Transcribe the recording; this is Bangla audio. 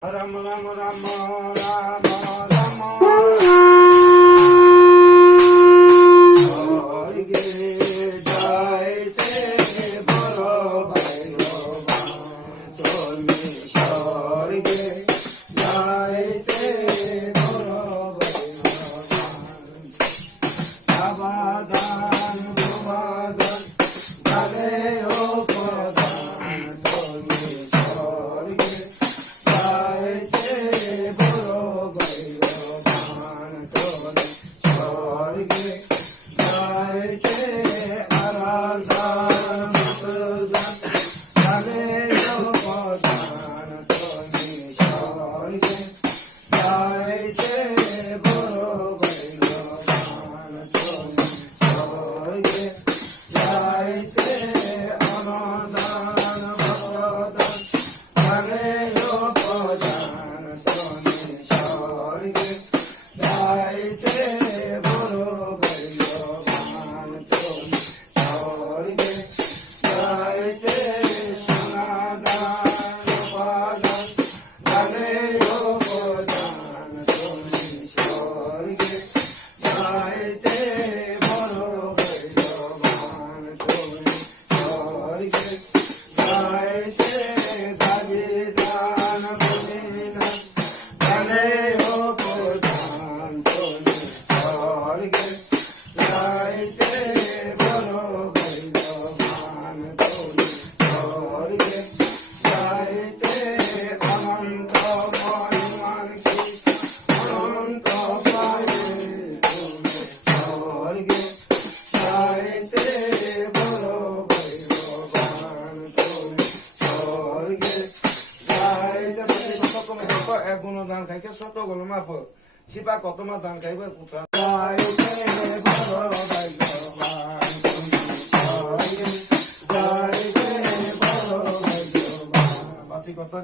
Ram Ram Ram Ram Ram Hari Jai Te Bolo Bhairava Tomeshwar Jai Te Bolo Bhairava Avadhan Avadhan Bhave Opadhan Tomeshwar গুণদান খাইকে ছোট গল মাপ শিপা কত মা ধান খাইবে পুত্রা বাতি কথা